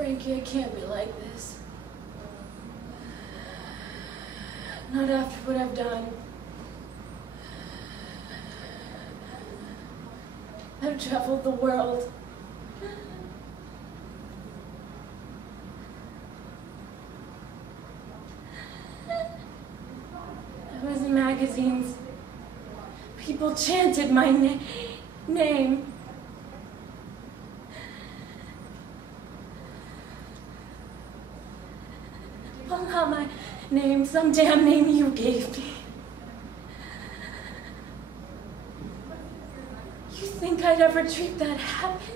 Frankie, I can't be like this. Not after what I've done. I've traveled the world. I was in magazines. People chanted my name. Well, not my name, some damn name you gave me. You think I'd ever treat that happen?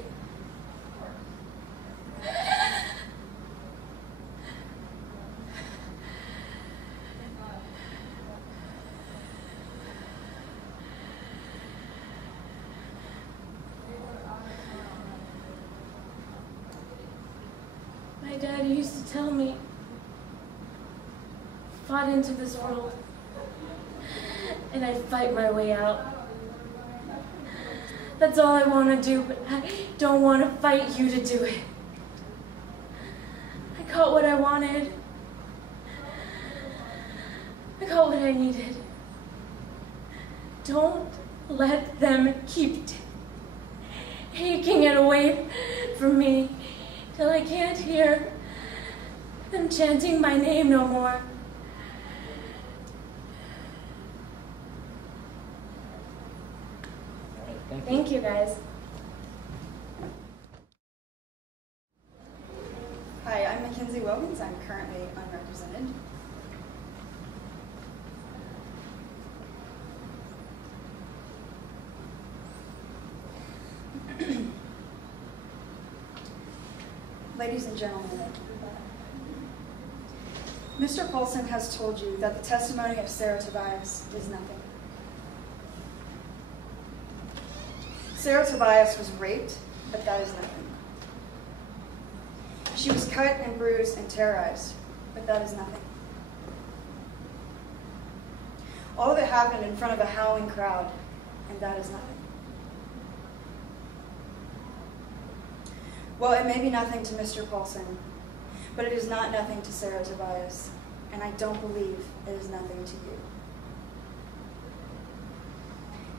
My dad used to tell me, fought into this world, and I'd fight my way out. That's all I want to do, but I don't want to fight you to do it. I got what I wanted. I got what I needed. Don't let them keep taking it away from me till I can't hear them chanting my name no more. Thank you, guys. Hi, I'm Mckenzie Wilkins. I'm currently unrepresented. Ladies and gentlemen, Mr. Paulson has told you that the testimony of Sarah Tobias is nothing. Sarah Tobias was raped, but that is nothing. She was cut and bruised and terrorized, but that is nothing. All of it happened in front of a howling crowd, and that is nothing. Well, it may be nothing to Mr. Paulson, but it is not nothing to Sarah Tobias, and I don't believe it is nothing to you.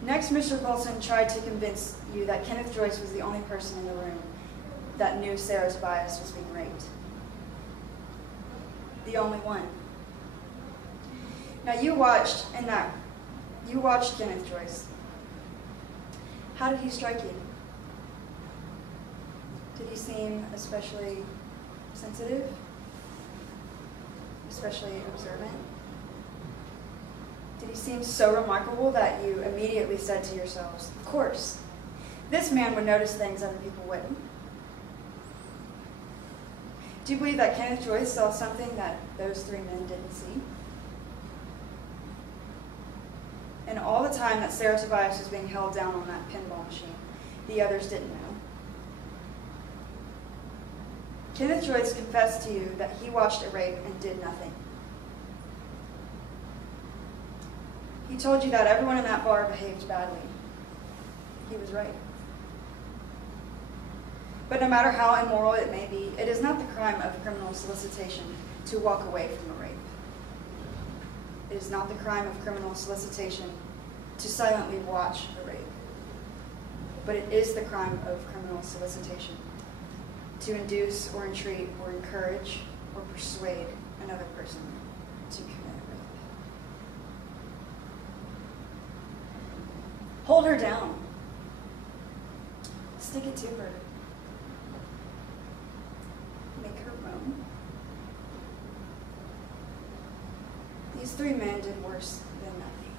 Next, Mr. Paulson tried to convince you that Kenneth Joyce was the only person in the room that knew Sarah Tobias was being raped. The only one. Now you watched Kenneth Joyce. How did he strike you? Did he seem especially sensitive? Especially observant? Did he seem so remarkable that you immediately said to yourselves, of course, this man would notice things other people wouldn't? Do you believe that Kenneth Joyce saw something that those three men didn't see? And all the time that Sarah Tobias was being held down on that pinball machine, the others didn't know. Kenneth Joyce confessed to you that he watched a rape and did nothing. He told you that everyone in that bar behaved badly. He was right. But no matter how immoral it may be, it is not the crime of criminal solicitation to walk away from a rape. It is not the crime of criminal solicitation to silently watch a rape. But it is the crime of criminal solicitation to induce or entreat or encourage or persuade another person to commit rape. Hold her down. Stick it to her. Make her moan. These three men did worse than nothing.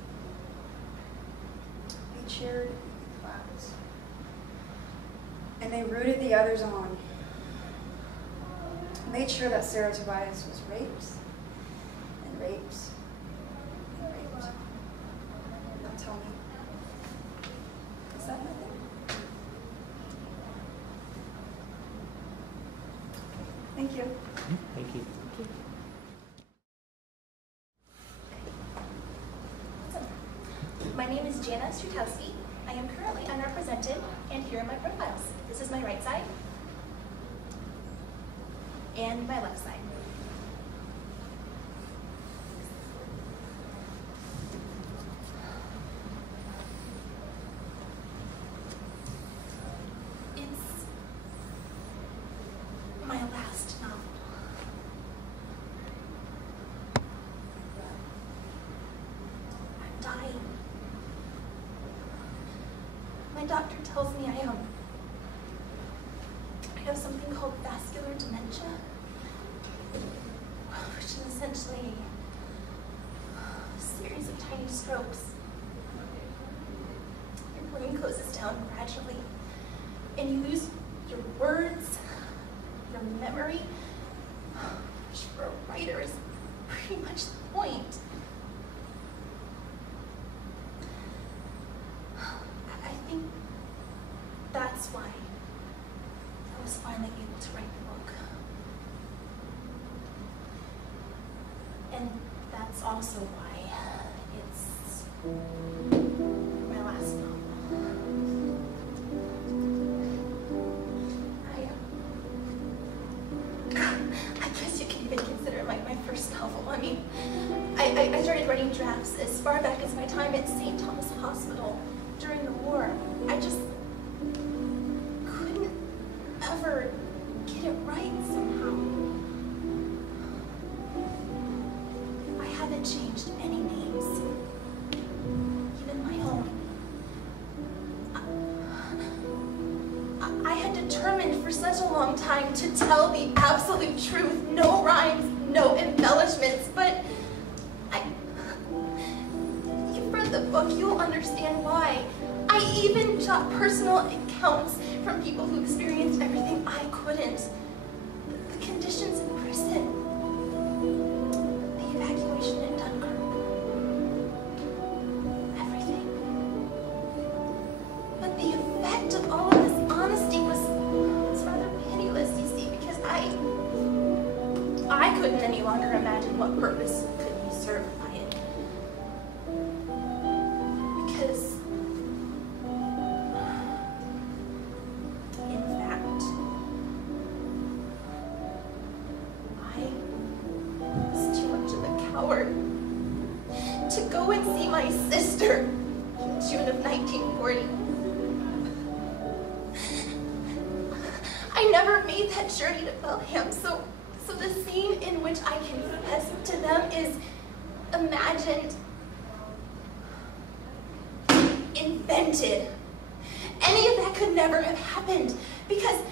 They cheered and clapped. And they rooted the others on. Made sure that Sarah Tobias was raped and raped and raped. Now tell me, is that nothing? Thank you. Thank you. My name is Janna Srutowski. I am currently unrepresented, and here are my profiles. This is my right side. and my left side. It's my last novel. I'm dying. My doctor tells me I have something called vascular dementia, which is essentially a series of tiny strokes. Your brain closes down gradually, and you lose your words, your memory, which for a writer is pretty much the point. I think that's why I was finally able to write the book. And that's also why it's my last novel. I guess you can even consider it like my first novel. I mean, I started writing drafts as far back as my time at St. Thomas Hospital during the war. I just couldn't ever get it right somehow. I haven't changed any names, even my own. I had determined for such a long time to tell the absolute truth, no rhymes, no embellishments, but you've read the book, you'll understand why. I even jot personal accounts from people who experienced everything I couldn't. The conditions in prison, the evacuation in Dunkirk, everything. But the effect of all of this honesty was rather pitiless, you see, because I couldn't any longer imagine what purpose could be served by it. Because in fact, I was too much of a coward to go and see my sister in June of 1940. I never made that journey to Bellingham, so the scene in which I confess to them is imagined, invented. Any of that could never have happened because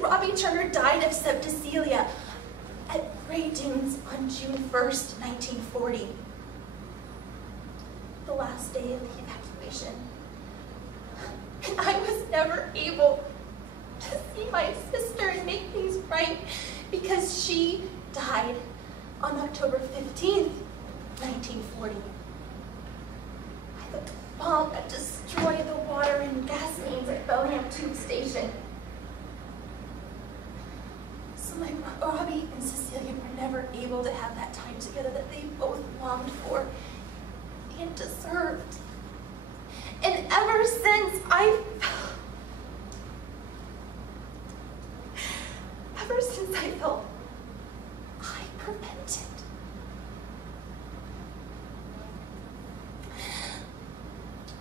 Robbie Turner died of septicemia at Grey Dunes on June 1st, 1940. The last day of the evacuation. And I was never able to see my sister and make things right because she died on October 15th, 1940. The bomb that destroyed the water and gas mains at Bellingham Tube Station. So my Robbie and Cecilia were never able to have that time together that they both longed for and deserved. And ever since I felt hypervented.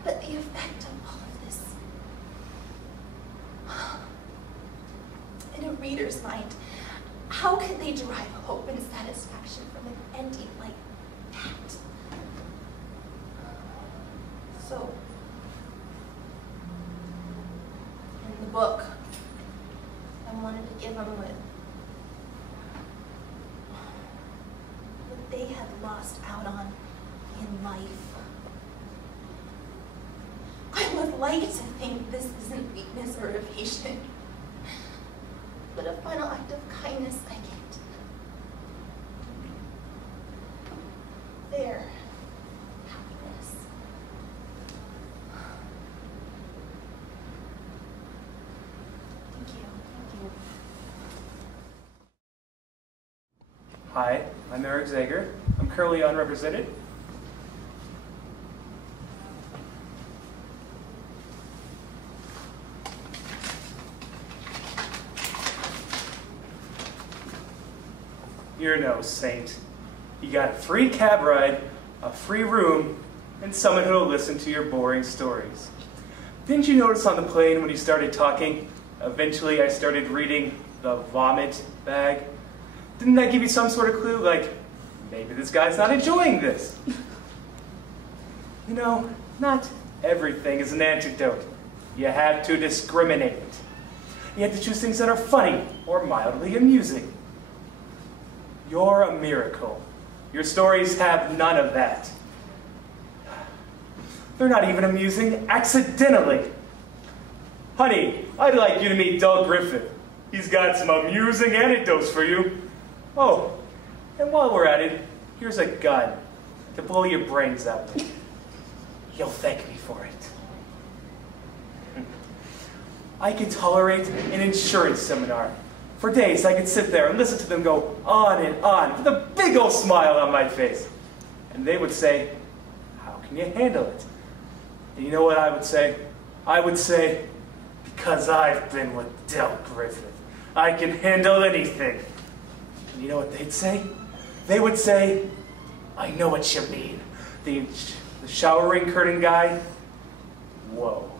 But the effect of all of this, in a reader's mind, how can they derive hope and satisfaction from an ending like that? So, in the book, I wanted to give them what they had lost out on in life. I would like to think this isn't weakness or evasion, but a final act of kindness I can't. Their happiness. Thank you. Thank you. Hi, I'm Eric Zagar. I'm currently unrepresented. you're no saint. You got a free cab ride, a free room, and someone who'll listen to your boring stories. Didn't you notice on the plane when you started talking, eventually I started reading the vomit bag? Didn't that give you some sort of clue, like, maybe this guy's not enjoying this? You know, not everything is an antidote. You have to discriminate. You have to choose things that are funny or mildly amusing. You're a miracle. Your stories have none of that. They're not even amusing accidentally. Honey, I'd like you to meet Doug Griffith. He's got some amusing anecdotes for you. Oh, and while we're at it, here's a gun to blow your brains out with. You'll thank me for it. I could tolerate an insurance seminar. For days, I could sit there and listen to them go on and on with a big old smile on my face. And they would say, how can you handle it? And you know what I would say? I would say, because I've been with Doug Griffith, I can handle anything. And you know what they'd say? They would say, I know what you mean. The showering curtain guy? Whoa.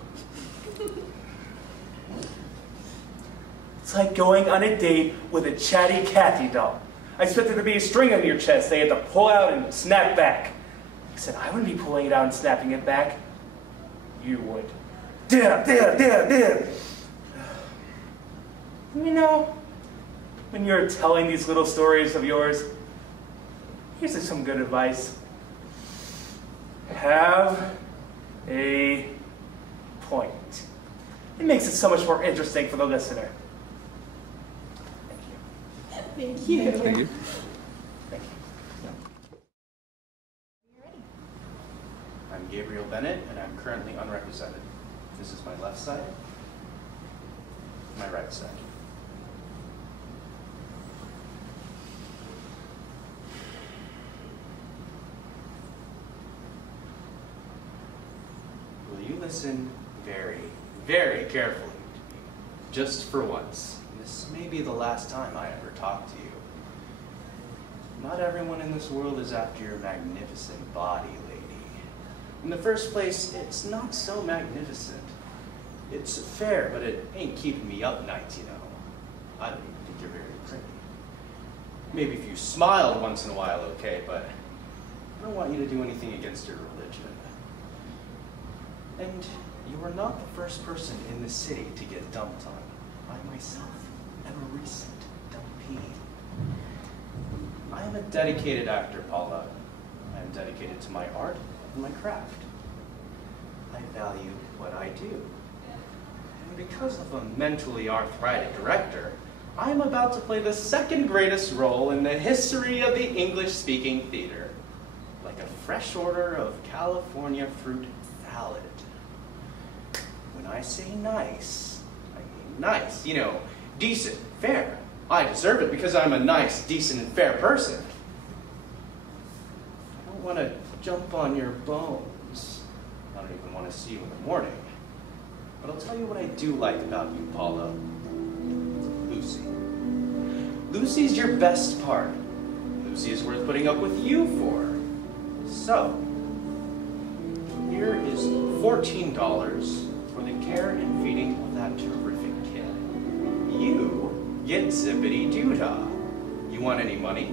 It's like going on a date with a chatty Cathy doll. I expected there to be a string on your chest they had to pull out and snap back. Except I wouldn't be pulling it out and snapping it back. You would. Damn. You know, when you're telling these little stories of yours, here's some good advice. Have a point. It makes it so much more interesting for the listener. Thank you. Thank you. Thank you. You're ready. I'm Gabriel Bennett, and I'm currently unrepresented. This is my left side, my right side. Will you listen very, very carefully to me, just for once? This may be the last time I ever talk to you. Not everyone in this world is after your magnificent body, lady. In the first place, it's not so magnificent. It's fair, but it ain't keeping me up nights, you know. I don't even think you're very pretty. Maybe if you smiled once in a while, okay, but I don't want you to do anything against your religion. And you are not the first person in this city to get dumped on. I myself am a recent dumpee. I am a dedicated actor, Paula. I am dedicated to my art and my craft. I value what I do. And because of a mentally arthritic director, I am about to play the second greatest role in the history of the English-speaking theater. Like a fresh order of California fruit salad. When I say nice, I mean nice. You know, decent, fair. I deserve it because I'm a nice, decent, and fair person. I don't want to jump on your bones. I don't even want to see you in the morning. But I'll tell you what I do like about you, Paula. Lucy. Lucy's your best part. Lucy is worth putting up with you for. So, here is $14 for the care and feeding of that terrific kid. You get zippity-doo-dah. You want any money?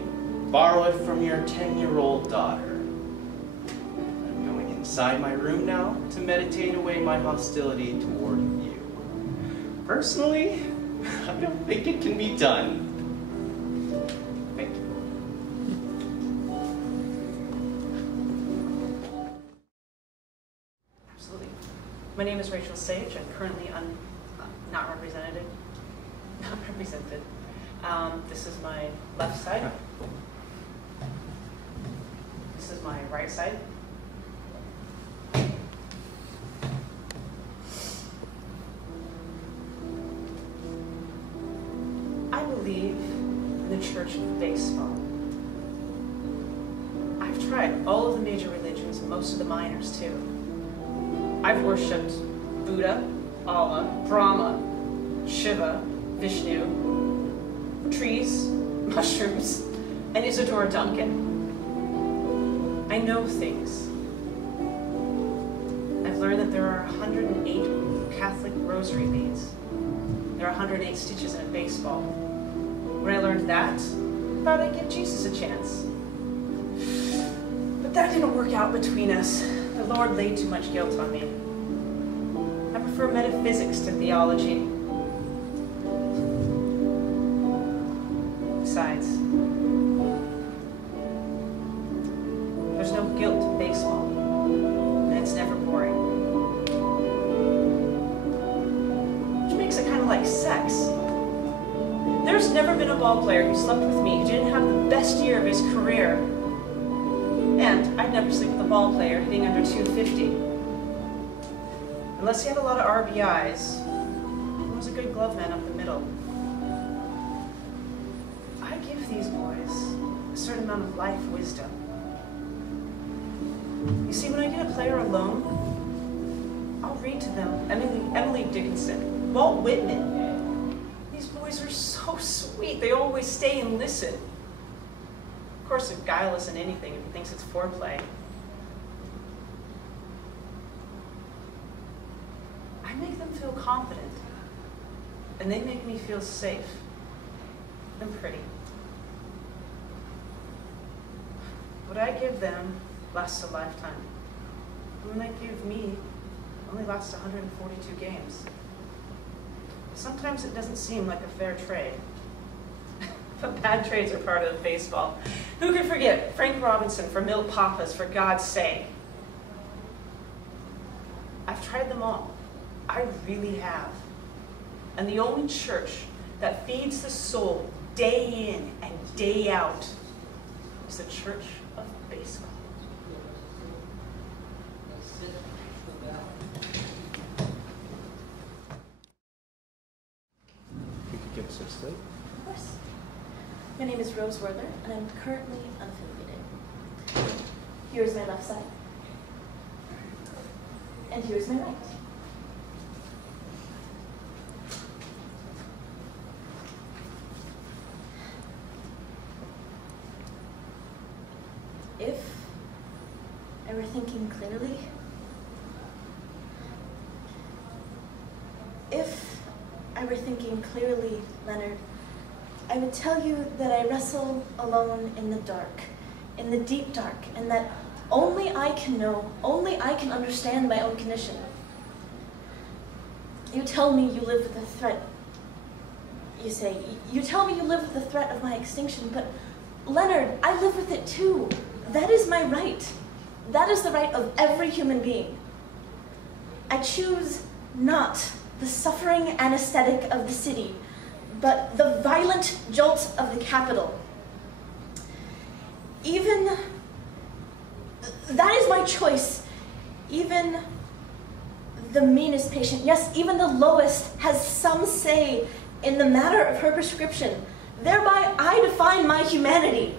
Borrow it from your 10-year-old daughter. I'm going inside my room now to meditate away my hostility toward you. Personally, I don't think it can be done. Thank you. Absolutely. My name is Rachel Sage. I'm currently not represented. This is my left side. This is my right side. I believe in the Church of Baseball. I've tried all of the major religions and most of the minors too. I've worshipped Buddha, Allah, Brahma, Shiva, Vishnu, trees, mushrooms, and Isadora Duncan. I know things. I've learned that there are 108 Catholic rosary beads. There are 108 stitches in a baseball. When I learned that, I thought I'd give Jesus a chance. But that didn't work out between us. The Lord laid too much guilt on me. I prefer metaphysics to theology. Besides, there's no guilt in baseball, and it's never boring. Which makes it kind of like sex. There's never been a ball player who slept with me who didn't have the best year of his career. And I'd never sleep with a ball player hitting under 250. Unless he had a lot of RBIs, he was a good glove man up the middle. I give these boys a certain amount of life wisdom. You see, when I get a player alone, I'll read to them Emily Dickinson, Walt Whitman. These boys are so sweet. They always stay and listen. Of course, a guy will listen to anything if he thinks it's foreplay. I make them feel confident, and they make me feel safe and pretty. What I give them lasts a lifetime. And what they give me only lasts 142 games. Sometimes it doesn't seem like a fair trade. But bad trades are part of baseball. Who could forget Frank Robinson for Milt Papas, for God's sake? I've tried them all. I really have. And the only church that feeds the soul day in and day out is the Church of Baseball. You could give us a slate? Of course. My name is Rose Werther, and I'm currently unaffiliated. Here's my left side. And here's my right. If I were thinking clearly, Leonard, I would tell you that I wrestle alone in the dark, in the deep dark, and that only I can know, only I can understand my own condition. You tell me you live with the threat, you say, you tell me you live with the threat of my extinction, but Leonard, I live with it too. That is my right. That is the right of every human being. I choose not the suffering anesthetic of the city, but the violent jolt of the capital. That is my choice. Even the meanest patient, yes, even the lowest, has some say in the matter of her prescription. Thereby, I define my humanity.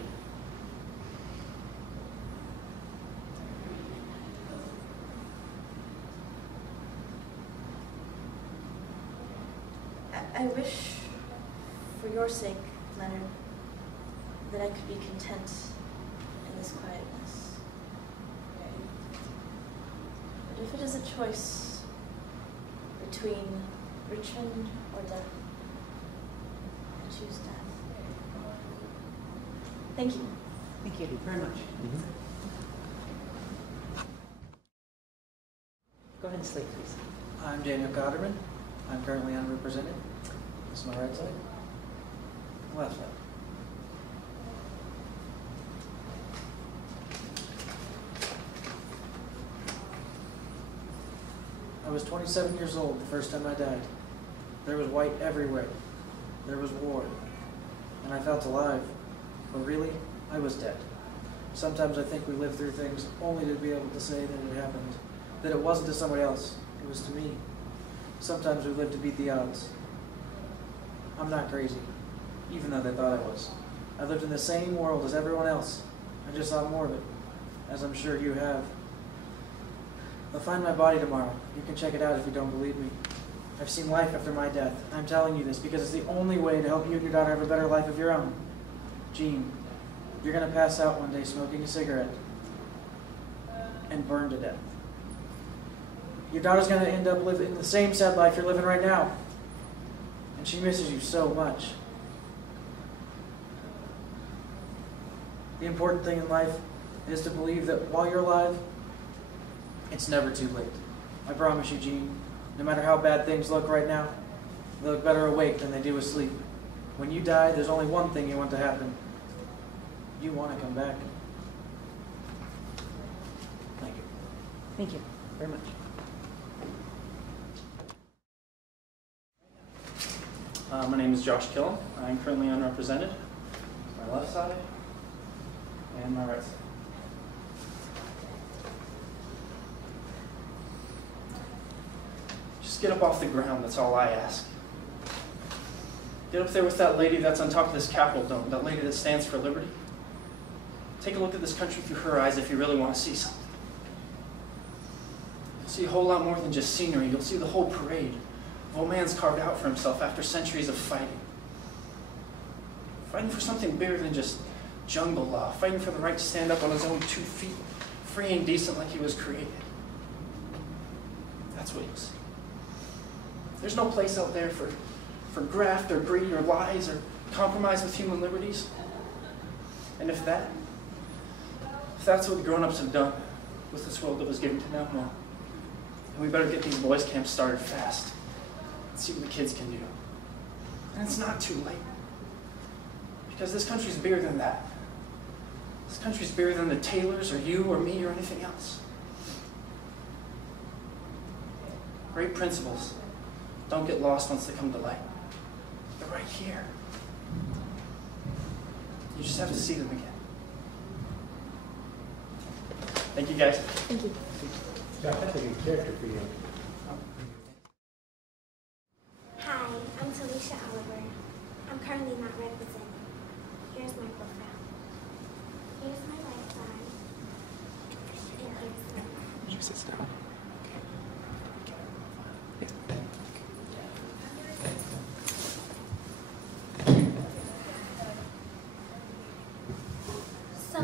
I wish, for your sake, Leonard, that I could be content in this quietness. But if it is a choice between Richmond or death, I choose death. Thank you. Thank you very much. Go ahead and slate, please. I'm Daniel Cotterman. I'm currently unrepresented. This is my right side. Left side. I was 27 years old the first time I died. There was white everywhere. There was war. And I felt alive. But really, I was dead. Sometimes I think we live through things only to be able to say that it happened. That it wasn't to somebody else. It was to me. Sometimes we live to beat the odds. I'm not crazy, even though they thought I was. I lived in the same world as everyone else. I just saw more of it, as I'm sure you have. They'll find my body tomorrow. You can check it out if you don't believe me. I've seen life after my death. I'm telling you this because it's the only way to help you and your daughter have a better life of your own. Jean, You're going to pass out one day smoking a cigarette and burn to death. Your daughter's going to end up living the same sad life you're living right now. And she misses you so much. The important thing in life is to believe that while you're alive, it's never too late. I promise you, Gene, no matter how bad things look right now, they look better awake than they do asleep. When you die, there's only one thing you want to happen. You want to come back. Thank you. Thank you very much. My name is Josh Killiam. I'm currently unrepresented. My left side and my right side. Just get up off the ground, that's all I ask. Get up there with that lady that's on top of this Capitol dome, that lady that stands for liberty. Take a look at this country through her eyes if you really want to see something. You'll see a whole lot more than just scenery. You'll see the whole parade of what man's carved out for himself after centuries of fighting. Fighting for something bigger than just jungle law. Fighting for the right to stand up on his own 2 feet, free and decent like he was created. That's what you'll see. There's no place out there for graft or greed or lies or compromise with human liberties. And if that's what the grown-ups have done with this world that was given to them, well, then we better get these boys' camps started fast and see what the kids can do. And it's not too late. Because this country's bigger than that. This country's bigger than the Taylors or you or me or anything else. Great principles don't get lost once they come to light. They're right here. You just have to see them again. Thank you, guys. Thank you. Scott, that's a good character for you. Hi, I'm Taleisha Oliver. I'm currently not represented. Here's my profile. Here's my right side. And here's my left. You sit down. So,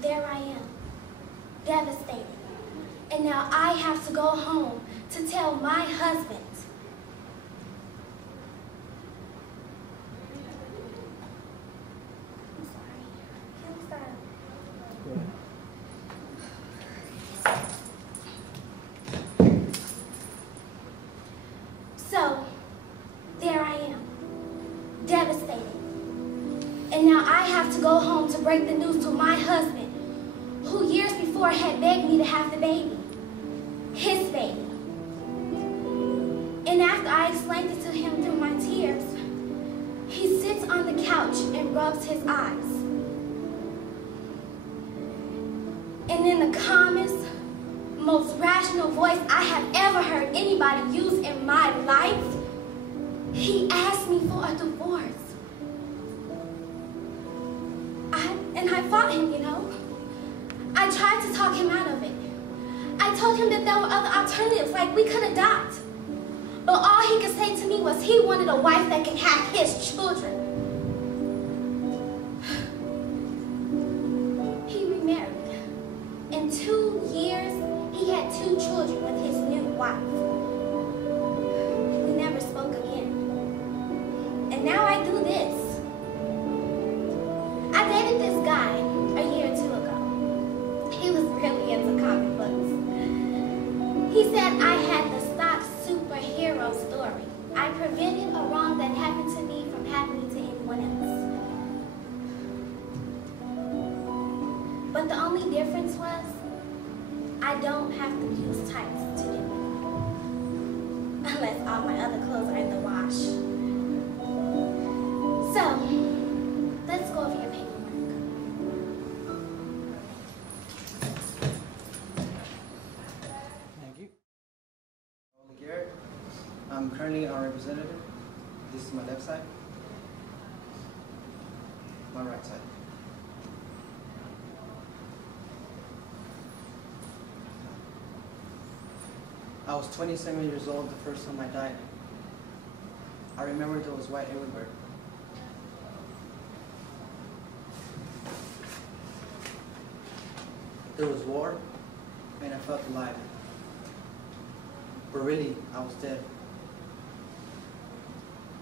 there I am, devastated. And now I have to go home to tell my husband. I'm sorry. Can we start? So, there I am, devastated. And now I have to go home to break the news to my husband, who years before had begged me to have the baby, his baby. And after I explained it to him through my tears, he sits on the couch and rubs his eyes. And in the calmest, most rational voice I have ever heard anybody use in my life, he asked me for a divorce. I fought him, you know. I tried to talk him out of it. I told him that there were other alternatives, like we could adopt. But all he could say to me was he wanted a wife that could have his children. He remarried. In 2 years, he had 2 children with his new wife. We never spoke again. And now I do this. I dated this guy a year or 2 ago. He was really into comic books. He said I had the stock superhero story. I prevented a wrong that happened to me from happening to anyone else. But the only difference was I don't have to use tights to do it. Unless all my other clothes are in the wash. So, let's go over your paperwork. Thank you. Raul Aguirre. I'm currently our representative. This is my left side. My right side. I was 27 years old the first time I died. I remember there was white everywhere. There was war, and I felt alive. But really, I was dead.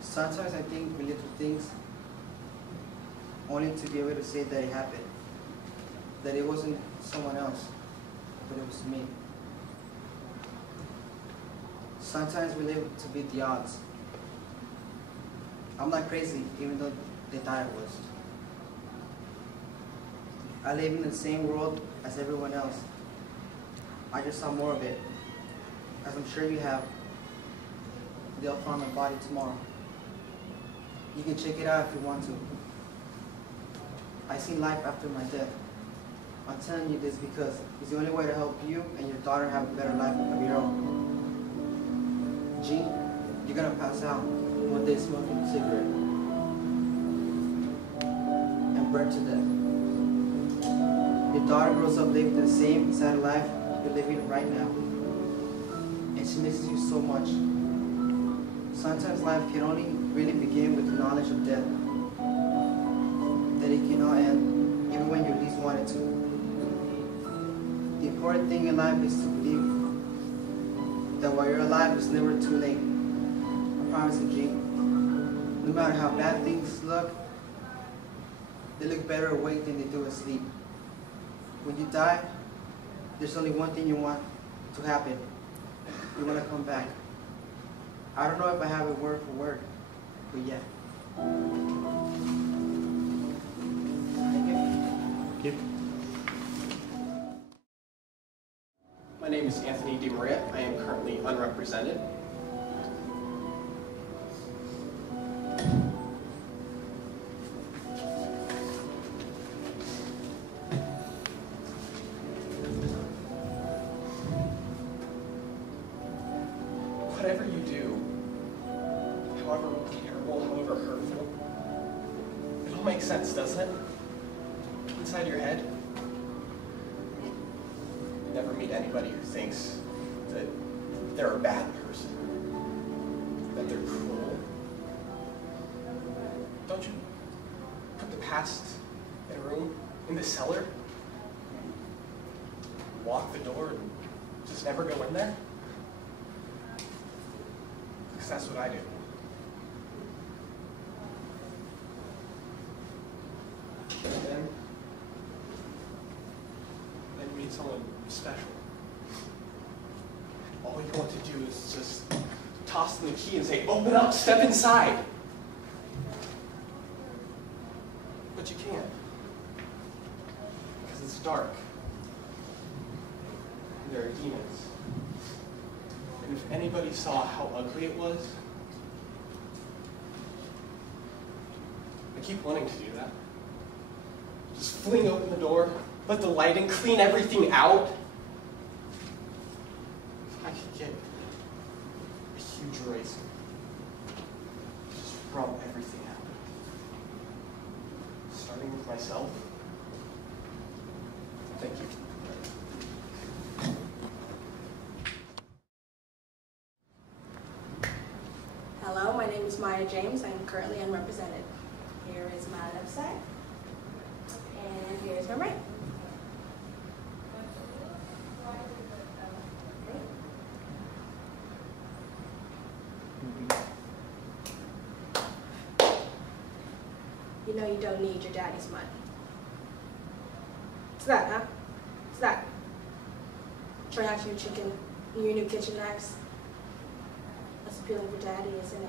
Sometimes I think we live through things only to be able to say that it happened. That it wasn't someone else, but it was me. Sometimes we live to beat the odds. I'm not crazy, even though they thought I was. I live in the same world as everyone else. I just saw more of it. As I'm sure you have. They'll find my body tomorrow. You can check it out if you want to. I see life after my death. I'm telling you this because it's the only way to help you and your daughter have a better life of your own. Jean, you're gonna pass out one day smoking a cigarette and burn to death. Your daughter grows up living the same sad life you're living right now. And she misses you so much. Sometimes life can only really begin with the knowledge of death. That it cannot end, even when you least want it to. The important thing in life is to believe that while you're alive, it's never too late. I promise you, Jean. No matter how bad things look, they look better awake than they do asleep. When you die, there's only one thing you want to happen. You want to come back. I don't know if I have it word for word, but yeah. Thank you. Thank you. My name is Anthony DiMaria. I am currently unrepresented. Whatever you do, however terrible, however hurtful, it all makes sense, doesn't it? Inside your head. Never meet anybody who thinks that they're a bad person, that they're cruel. Don't you put the past in a room, in the cellar, lock the door and just never go in there? Because that's what I do. And then you meet someone special. All you want to do is just toss them the key and say, open up, step inside. But you can't. Because it's dark. And there are demons. And if anybody saw how ugly it was, I keep wanting to do that. Just fling open the door, let the light in, clean everything out. If I could get a huge eraser, just rub everything out. Starting with myself. Thank you. Hello, my name is Maya James. I am currently unrepresented. Here is my left side, and here's my right. You know you don't need your daddy's money. What's that, huh? What's that? Try out your chicken, your new kitchen knives. That's appealing for daddy, isn't it?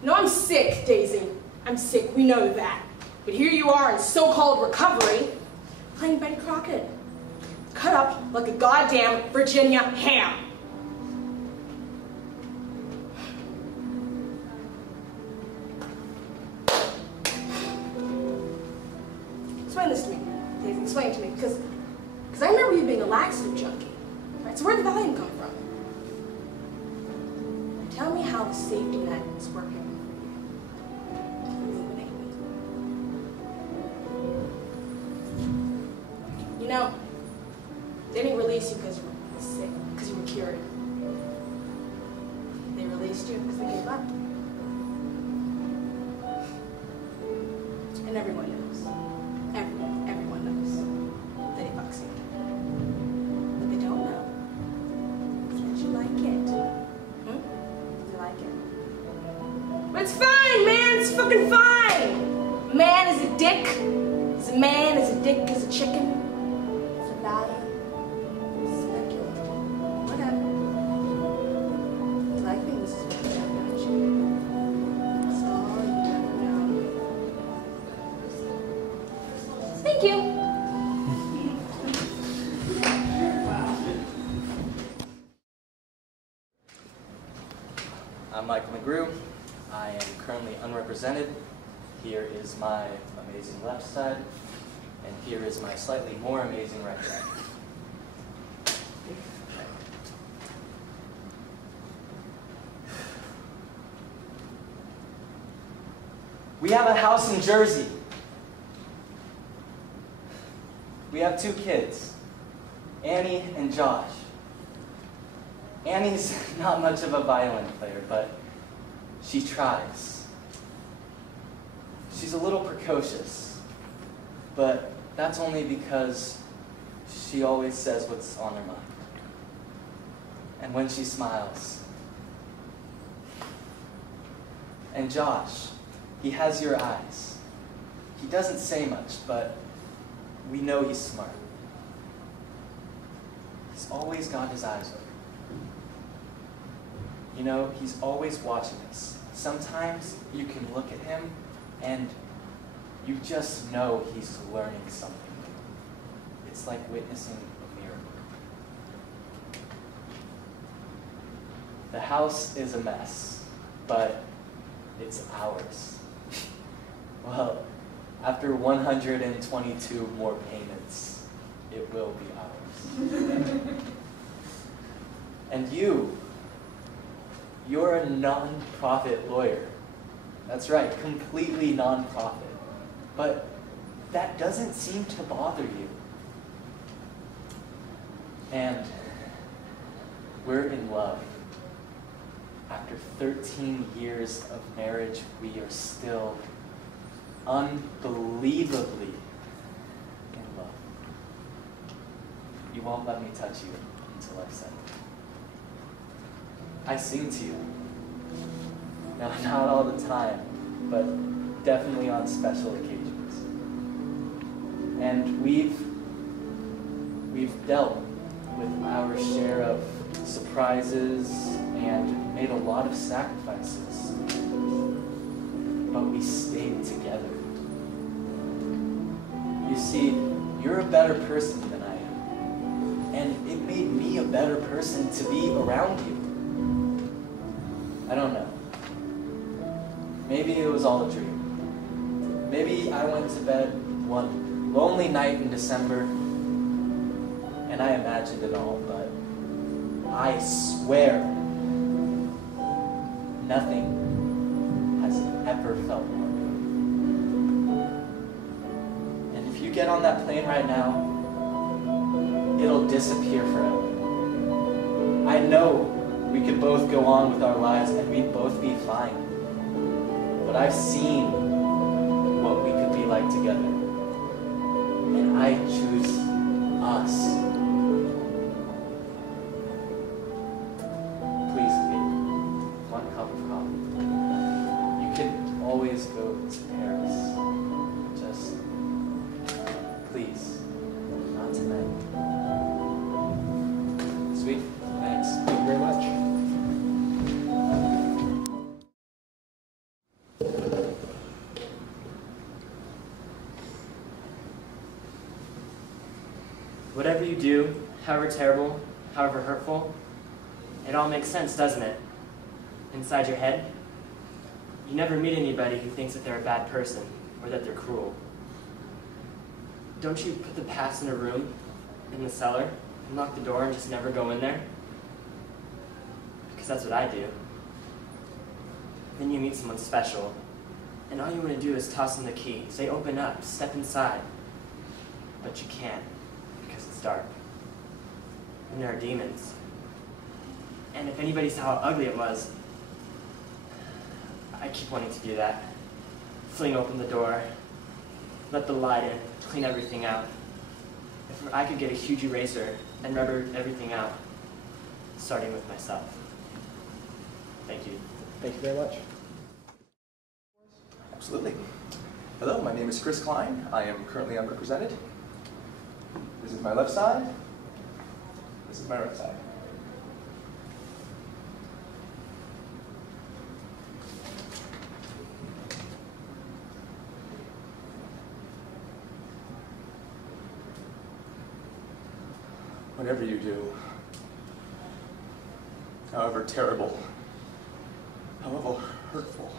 You know, I'm sick, Daisy. I'm sick, we know that. But here you are in so-called recovery, playing Betty Crockett. Cut up like a goddamn Virginia ham. Explain this to me, Daisy, explain it to me, because I remember you being a laxative junkie, right? So where'd the volume come from? And tell me how the safety net is working for you. Illuminate me. You know, they didn't release you because you were sick, because you were cured. They released you because they gave up. And everyone knows. Everyone knows. just fucking fine. A man is a dick. Is a man, is a dick, is a chicken. Is a liar. Speculative. Whatever. You like being speculative, don't you? That's all you ever know. Thank you. I'm Mcgrew. I am currently unrepresented. Here is my amazing left side, and here is my slightly more amazing right side. We have a house in Jersey. We have 2 kids, Annie and Josh. Annie's not much of a violin player, but she tries. She's a little precocious, but that's only because she always says what's on her mind. And when she smiles. And Josh, he has your eyes. He doesn't say much, but we know he's smart. He's always got his eyes open. You know, he's always watching us. Sometimes you can look at him and you just know he's learning something new. It's like witnessing a miracle. The house is a mess, but it's ours. Well, after 122 more payments, it will be ours. And you're a non-profit lawyer. That's right, completely non-profit. But that doesn't seem to bother you. And we're in love. After 13 years of marriage, we are still unbelievably in love. You won't let me touch you until I've said it. I sing to you. Now, not all the time, but definitely on special occasions. And we've dealt with our share of surprises and made a lot of sacrifices. But we stayed together. You see, you're a better person than I am. And it made me a better person to be around you. I don't know. Maybe it was all a dream. Maybe I went to bed one lonely night in December and I imagined it all, but I swear nothing has ever felt more good. And if you get on that plane right now, it'll disappear forever. I know we could both go on with our lives and we'd both be fine. But I've seen what we could be like together. And I choose us. Please, baby, 1 cup of coffee. You can always go to Paris. Just, please, not tonight. Sweet, thanks. Thank you very much. Whatever you do, however terrible, however hurtful, it all makes sense, doesn't it? Inside your head. You never meet anybody who thinks that they're a bad person or that they're cruel. Don't you put the past in a room, in the cellar, and lock the door and just never go in there? Because that's what I do. Then you meet someone special, and all you want to do is toss them the key, say open up, step inside. But you can't. It's dark. And there are demons. And if anybody saw how ugly it was, I keep wanting to do that. Fling open the door, let the light in, clean everything out. If I could get a huge eraser and rubber everything out, starting with myself. Thank you. Thank you very much. Absolutely. Hello, my name is Chris Cline. I am currently unrepresented. This is my left side. This is my right side. Whatever you do, however terrible, however hurtful,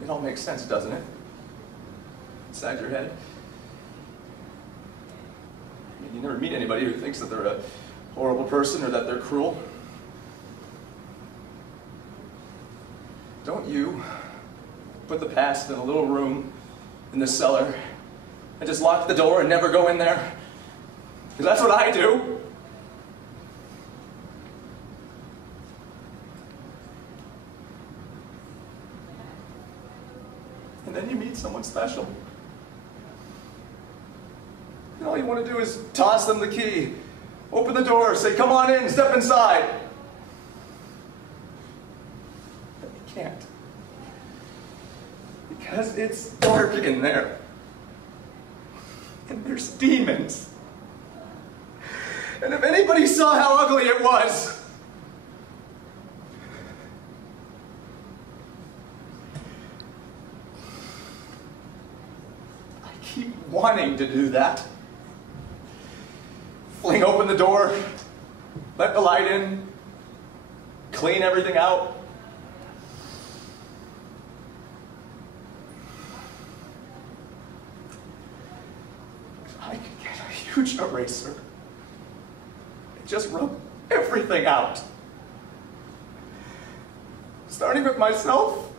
it all makes sense, doesn't it? Inside your head. I mean, you never meet anybody who thinks that they're a horrible person or that they're cruel. Don't you put the past in a little room in the cellar and just lock the door and never go in there? Because that's what I do. And then you meet someone special. And all you want to do is toss them the key, open the door, say, come on in, step inside. But you can't. Because it's dark in there. And there's demons. And if anybody saw how ugly it was, I keep wanting to do that. Fling open the door, let the light in, clean everything out. I could get a huge eraser. Just rub everything out. Starting with myself,